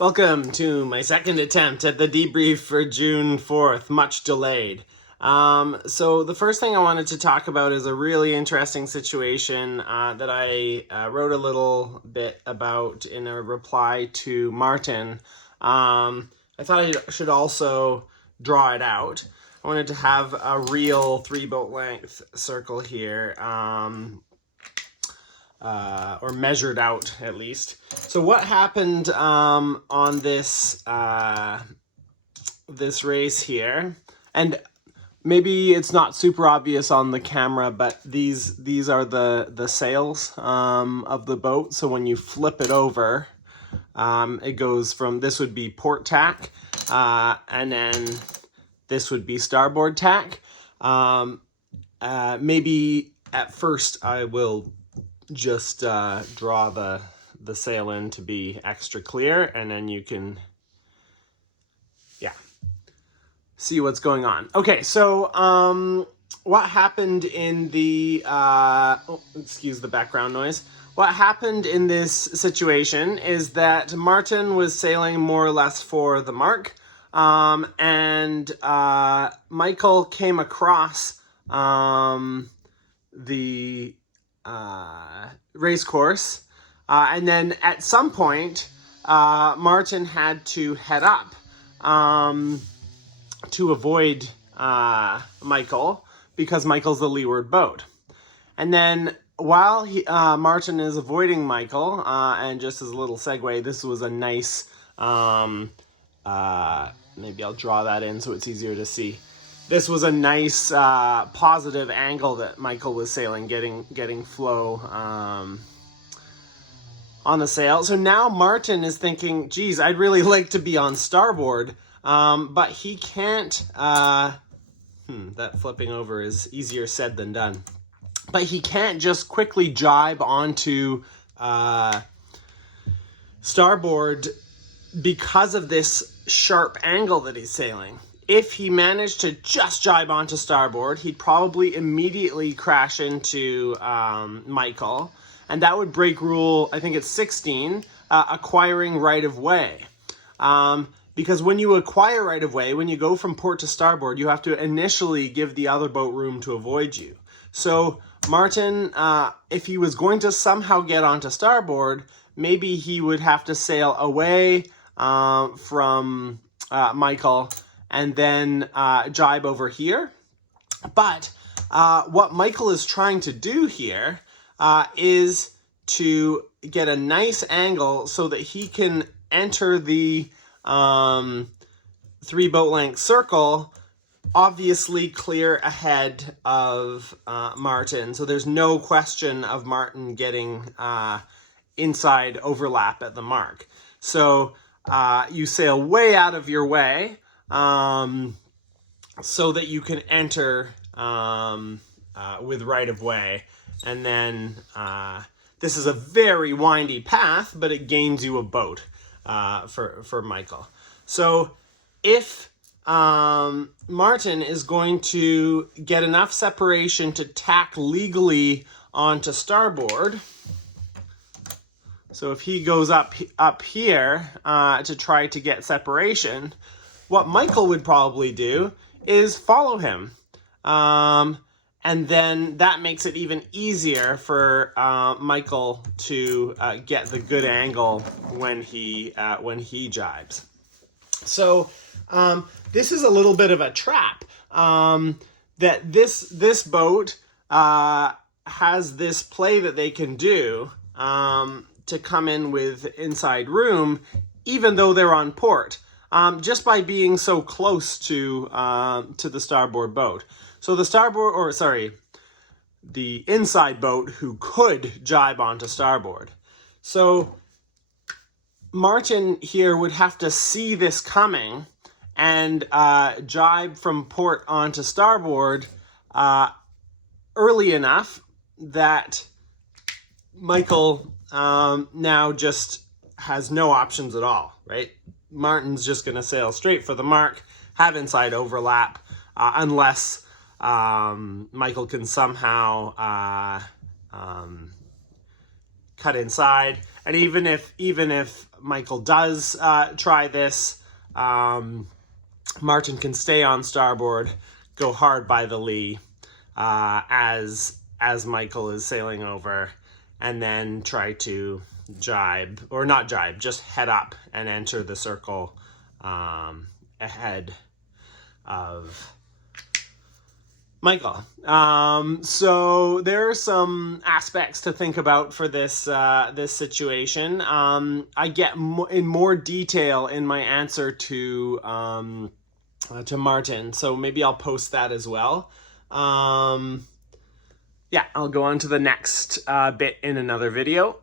Welcome to my second attempt at the debrief for June 4th, much delayed. So the first thing I wanted to talk about is a really interesting situation that I wrote a little bit about in a reply to Martin. I thought I should also draw it out. I wanted to have a real 3 boat length circle here. Or measured out at least. So what happened on this this race here, and maybe it's not super obvious on the camera, but these are the sails of the boat. So when you flip it over, it goes from, this would be port tack, and then this would be starboard tack. Maybe at first I will just draw the sail in to be extra clear, and then you can see what's going on. Okay, so what happened in the excuse the background noise. What happened in this situation is that Martin was sailing more or less for the mark, and Michael came across the race course, and then at some point Martin had to head up to avoid Michael, because Michael's the leeward boat. And then while Martin is avoiding Michael, and just as a little segue, this was a nice maybe I'll draw that in so it's easier to see. This was a nice positive angle that Michael was sailing, getting flow on the sail. So now Martin is thinking, geez, I'd really like to be on starboard, but he can't. That flipping over is easier said than done. But he can't just quickly jibe onto starboard because of this sharp angle that he's sailing. If he managed to just jibe onto starboard, he'd probably immediately crash into Michael, and that would break rule, I think it's 16, acquiring right of way. Because when you acquire right of way, when you go from port to starboard, you have to initially give the other boat room to avoid you. So Martin, if he was going to somehow get onto starboard, maybe he would have to sail away from Michael, and then jibe over here. But what Michael is trying to do here is to get a nice angle so that he can enter the 3 boat length circle, obviously clear ahead of Martin. So there's no question of Martin getting inside overlap at the mark. So you sail way out of your way, so that you can enter with right of way. And then this is a very windy path, but it gains you a boat for Michael. So if Martin is going to get enough separation to tack legally onto starboard, so if he goes up here to try to get separation, what Michael would probably do is follow him. And then that makes it even easier for Michael to get the good angle when he jibes. So this is a little bit of a trap, that this boat has this play that they can do to come in with inside room, even though they're on port, just by being so close to the starboard boat. So the inside boat who could jibe onto starboard. So Martin here would have to see this coming and jibe from port onto starboard early enough that Michael now just has no options at all, right? Martin's just going to sail straight for the mark, have inside overlap, unless Michael can somehow cut inside. And even if Michael does try this, Martin can stay on starboard, go hard by the lee as Michael is sailing over, and then try to gybe, or not gybe, just head up and enter the circle ahead of Michael. So there are some aspects to think about for this this situation. I get in more detail in my answer to Martin, so maybe I'll post that as well. Yeah, I'll go on to the next bit in another video.